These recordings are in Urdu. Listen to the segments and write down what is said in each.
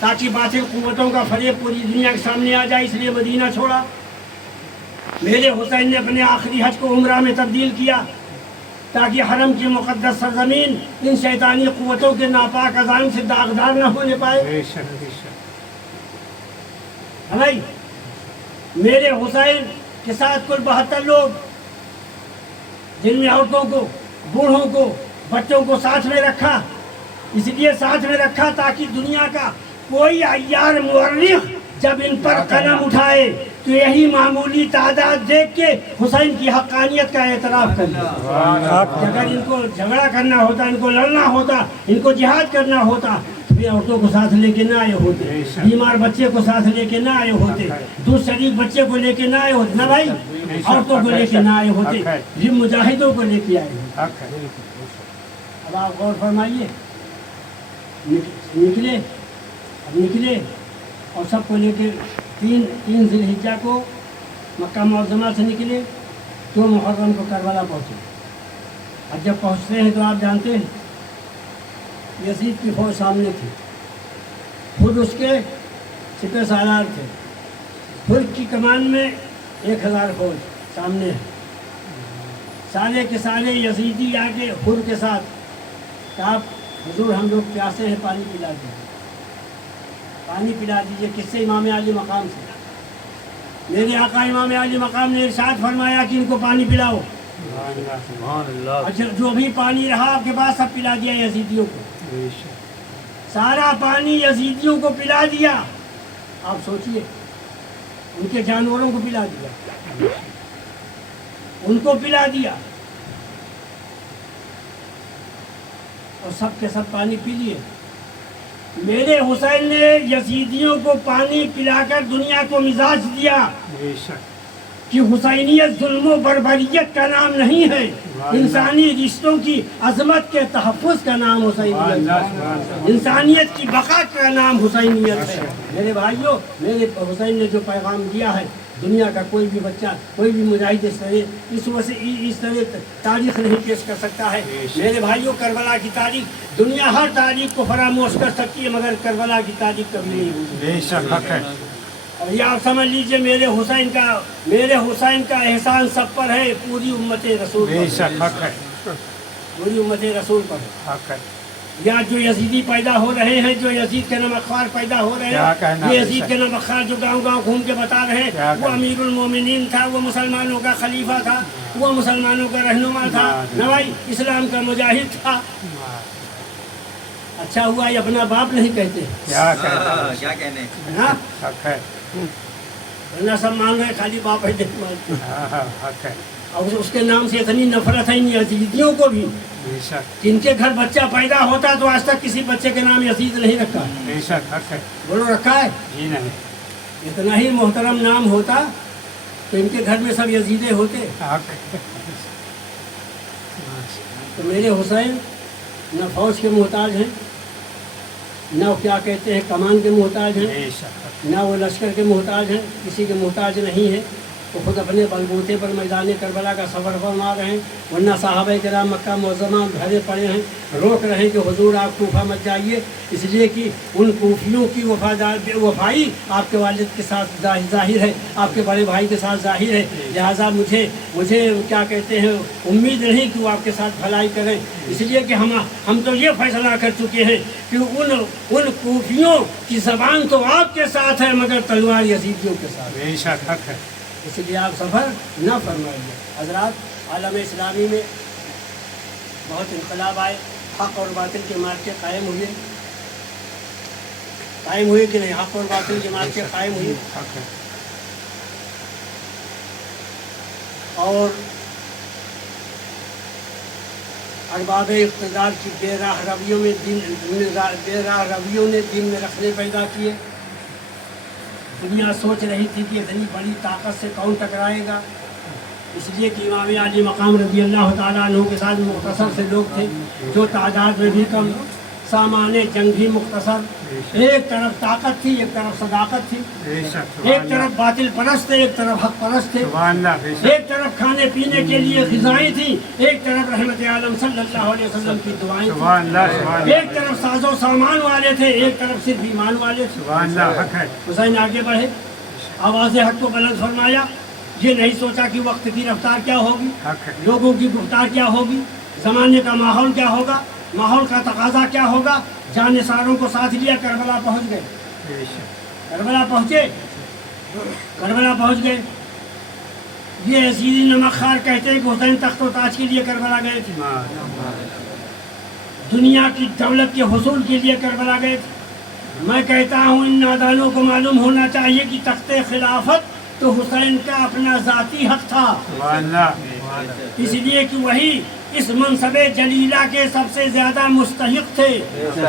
تاکہ باطل قوتوں کا فریب پوری دنیا کے سامنے آ جائے، اس لیے مدینہ چھوڑا۔ میرے حسین نے اپنے آخری حج کو عمرہ میں تبدیل کیا تاکہ حرم کی مقدس سرزمین ان شیطانی قوتوں کے ناپاک اذان سے داغدار نہ ہونے پائے۔ بھائی میرے حسین کے ساتھ کل 72 لوگ، جن میں عورتوں کو، بوڑھوں کو، بچوں کو ساتھ میں رکھا۔ اس لیے ساتھ میں رکھا تاکہ دنیا کا کوئی عیار مورخ جب ان پر قلم اٹھائے تو یہی معمولی تعداد دیکھ کے حسین کی حقانیت کا اعتراف کر لے۔ اگر ان کو جھگڑا کرنا ہوتا، ان کو لڑنا ہوتا، ان کو جہاد کرنا ہوتا تو یہ عورتوں کو ساتھ لے کے نہ آئے ہوتے، بیمار بچے کو ساتھ لے کے نہ آئے ہوتے، دودھ شریف بچے کو لے کے نہ آئے ہوتے، نہ بھائی عورتوں کو لے کے نہ آئے ہوتے، یہ مجاہدوں کو لے کے آئے ہوتے۔ اب آپ غور فرمائیے، نکلے اور سب کو لے کے تین ذی الحجہ کو مکہ معظمہ سے نکلے، 2 محرم کو کربلا پہنچے۔ اب جب پہنچتے ہیں تو آپ جانتے ہیں یزید کی فوج سامنے تھی، خود اس کے سپہ سالار تھے، ترک کی کمان میں 1000 فوج سامنے ہے۔ سالے کے سالے یزیدی آگے حر کے ساتھ کہ آپ حضور ہم لوگ پیاسے ہیں، پانی پلا دیجیے، پانی پلا دیجیے۔ کس سے؟ امام علی مقام سے۔ میرے آقا امام علی مقام نے ارشاد فرمایا کہ ان کو پانی پلاؤ۔ اچھا، جو بھی پانی رہا آپ کے پاس سب پلا دیا یزیدیوں کو، سارا پانی یزیدیوں کو پلا دیا۔ آپ سوچئے، ان کے جانوروں کو پلا دیا، ان کو پلا دیا، اور سب کے سب پانی پی لیے۔ میرے حسین نے یزیدیوں کو پانی پلا کر دنیا کو مزاج دیا کہ حسینیت ظلم و بربریت کا نام نہیں ہے، انسانی رشتوں کی عظمت کے تحفظ کا نام حسینیت ہے، انسانیت کی بقا کا نام حسینیت ہے۔ میرے بھائیوں، میرے حسین نے جو پیغام دیا ہے، دنیا کا کوئی بھی بچہ، کوئی بھی مجاہد اس طرح تاریخ نہیں پیش کر سکتا ہے۔ میرے بھائیوں، کربلا کی تاریخ، دنیا ہر تاریخ کو فراموش کر سکتی ہے مگر کربلا کی تاریخ کبھی نہیں ہوتی۔ اور یہ آپ سمجھ لیجئے، میرے حسین کا احسان سب پر ہے، پوری امت رسول پر، پوری امت رسول پر۔ یا جو یزیدی پیدا ہو رہے ہیں، جو یزید کے نمخوار پیدا ہو رہے ہیں، یہ یزید کے نمخوار جو گاؤں گاؤں گھوم کے بتا رہے ہیں وہ امیر المومنین تھا، وہ مسلمانوں کا خلیفہ تھا، وہ مسلمانوں کا رہنما تھا، نوائی اسلام کا مجاہد تھا۔ اچھا ہوا یہ اپنا باپ نہیں کہتے، کیا کہنے، ورنہ سب مان رہے خالی باپ ہے، اور اس کے نام سے اتنی نفرت ہے ان یزیدیوں کو بھی کہ ان کے گھر بچہ پیدا ہوتا تو آج تک کسی بچے کے نام یزید نہیں رکھا۔ بولو رکھا ہے؟ اتنا ہی محترم نام ہوتا تو ان کے گھر میں سب یزیدے ہوتے۔ تو میرے حسین نہ فوج کے محتاج ہیں، نہ کیا کہتے ہیں کمان کے محتاج ہیں، نہ وہ لشکر کے محتاج ہیں، کسی کے محتاج نہیں ہیں۔ وہ خود اپنے بلبوتے پر میدان کربلا کا سفر فرما رہے ہیں، ورنہ صحابہ کرام مکہ معظمہ بھرے پڑے ہیں، روک رہے ہیں کہ حضور آپ کوفہ مت جائیے، اس لیے کہ ان کوفیوں کی وفائی آپ کے والد کے ساتھ ظاہر ہے، آپ کے بڑے بھائی کے ساتھ ظاہر ہے، لہٰذا مجھے کیا کہتے ہیں امید نہیں کہ وہ آپ کے ساتھ بھلائی کریں، اس لیے کہ ہم تو یہ فیصلہ کر چکے ہیں کہ ان کوفیوں کی زبان تو آپ کے ساتھ ہے مگر تلوار یزیدیوں کے ساتھ ہے، اس لیے آپ سفر نہ فرمائیے۔ حضرات، عالم اسلامی میں بہت انقلاب آئے، حق اور باطل کے مارکے قائم ہوئے کہ نہیں؟ حق اور باطل کے مارکے قائم ہوئے، اور ارباب اقتدار کی بے راہ رویوں نے دین میں رکھنے پیدا کیے۔ دنیا سوچ رہی تھی کہ اتنی بڑی طاقت سے کون ٹکرائے گا، اس لیے کہ امام علی مقام رضی اللہ تعالیٰ عنہ کے ساتھ مختصر سے لوگ تھے جو تعداد میں بھی کم، سامان جنگ بھی مختصر، ایک طرف طاقت تھی، ایک طرف صداقت تھی، بے شک ایک طرف باطل پرست تھے، ایک طرف حق پرست تھے، سبحان اللہ بے شک ایک طرف کھانے پینے کے لیے غذائیں تھیں، ایک طرف رحمت عالم صلی اللہ علیہ وسلم کی دعائیں تھیں، سبحان اللہ سبحان اللہ ایک طرف ساز و سامان والے تھے، ایک طرف صرف ایمان والے تھے۔ سبحان اللہ حق ہے حسین آگے بڑھے، آواز حق کو بلند فرمایا، یہ نہیں سوچا کہ وقت کی رفتار کیا ہوگی، حق ہے لوگوں کی گفتار کیا ہوگی، زمانے کا ماحول کیا ہوگا، ماحول کا تقاضا کیا ہوگا، جان نثاروں کو ساتھ لیا کربلا پہنچ گئے، بے شک کربلا پہنچے، کربلا پہنچ گئے۔ یہ یزیدی نمک خوار کہتے ہیں کہ حسین تخت و تاج کے لیے کربلا گئے تھے، دنیا کی دولت کے حصول کے لیے کربلا گئے تھے۔ میں کہتا ہوں ان نادانوں کو معلوم ہونا چاہیے کہ تخت خلافت تو حسین کا اپنا ذاتی حق تھا، سبحان اللہ اس لیے کہ وہی اس منصب جلیلہ کے سب سے زیادہ مستحق تھے۔ بے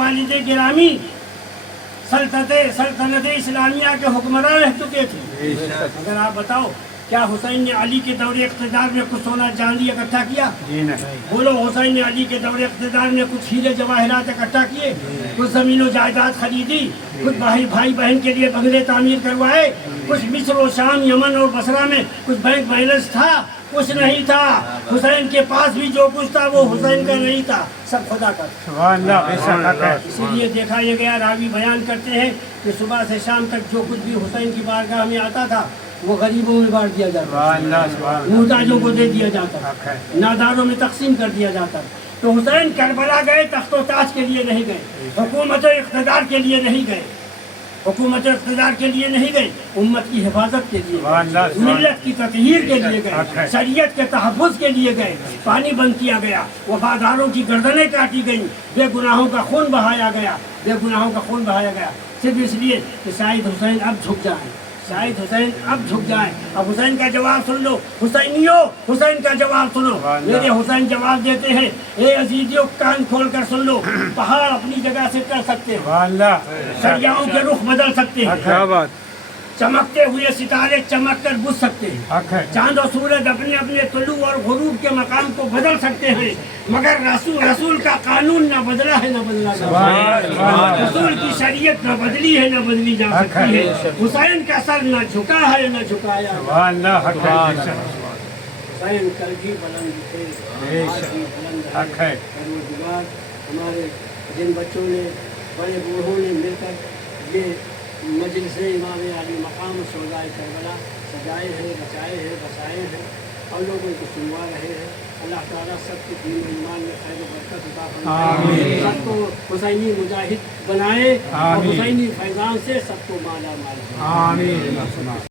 والد گرامی سلطنت اسلامیہ کے حکمراں رہ چکے تھے۔ بے شک اگر آپ بتاؤ کیا حسین نے علی کے دور اقتدار میں کچھ سونا چاندی اکٹھا کیا؟ جی نہیں بولو، حسین نے علی کے دور اقتدار میں کچھ ہیرے جواہرات اکٹھا کیے، کچھ زمین و جائیداد خریدی، کچھ بھائی بہن کے لیے بنگلے تعمیر کروائے، کچھ مصر و شام یمن اور بصرہ میں کچھ بینک بیلنس تھا؟ کچھ نہیں تھا۔ حسین کے پاس بھی جو کچھ تھا وہ حسین کا نہیں تھا، سب خدا کا تھا۔ سبحان اللہ بے شک حق ہے اسی لیے دیکھا یہ گیا، راوی بیان کرتے ہیں کہ صبح سے شام تک جو کچھ بھی حسین کی بارگاہ میں آتا تھا وہ غریبوں میں بانٹ دیا جاتا، سبحان اللہ سبحان اللہ محتاجوں کو دے دیا جاتا، حق ہے ناداروں میں تقسیم کر دیا جاتا۔ تو حسین کربلا گئے تخت و تاج کے لیے نہیں گئے، حکومت و اقتدار کے لیے نہیں گئے، حکومت و اقتدار کے لیے نہیں گئے، امت کی حفاظت کے لیے سبحان اللہ گئے، سبحان اللہ ملت کی تطہیر کے لیے حق گئے، ہے۔ شریعت کے تحفظ کے لیے گئے، پانی بند کیا گیا، وفاداروں کی گردنیں کاٹی گئیں، بے گناہوں کا خون بہایا گیا، بے گناہوں کا خون بہایا گیا، صرف اس لیے کہ شاید حسین اب جھک جائیں، شاید حسین اب جھک جائیں۔ اب حسین کا جواب سن لو، حسینیوں، حسین کا جواب سنو۔ میرے حسین جواب دیتے ہیں، اے عزیزیوں کان کھول کر سن لو، پہاڑ اپنی جگہ سے ٹل سکتے ہیں، سبحان اللہ دریاؤں کے رخ بدل سکتے ہیں، کیا بات چمکتے ہوئے ستارے چمک کر بجھ سکتے ہیں، حق ہے چاند و سورج اپنے اپنے طلوع اور غروب کے مقام کو بدل سکتے ہیں، مگر رسول کا قانون نہ بدلا ہے نہ بدلا جا سکتا ہے، رسول کی شریعت نہ بدلی ہے نہ بدلی جا سکتی ہے، حسین کا سر نہ جھکا ہے نہ جھکایا۔ سبحان اللہ حق ہے بے شک حسین کل بھی بلند تھے، آج بھی بلند ہے۔ حق ہے پروردگار ہمارے جن بچوں نے، بڑے بوڑھوں نے مل کر یہ مجلس امام علی مقام شہدائے کربلا سجائے ہیں، رچائے ہیں، بسائے ہیں اور لوگوں کو سنوا رہے ہیں۔ اللہ تعالیٰ سب کے دین و ایمان میں خیر و برکت عطا فرمائے، سب کو حسینی مجاہد بنائے اور آمین۔ حسینی فیضان سے سب کو مالا مال۔ آمین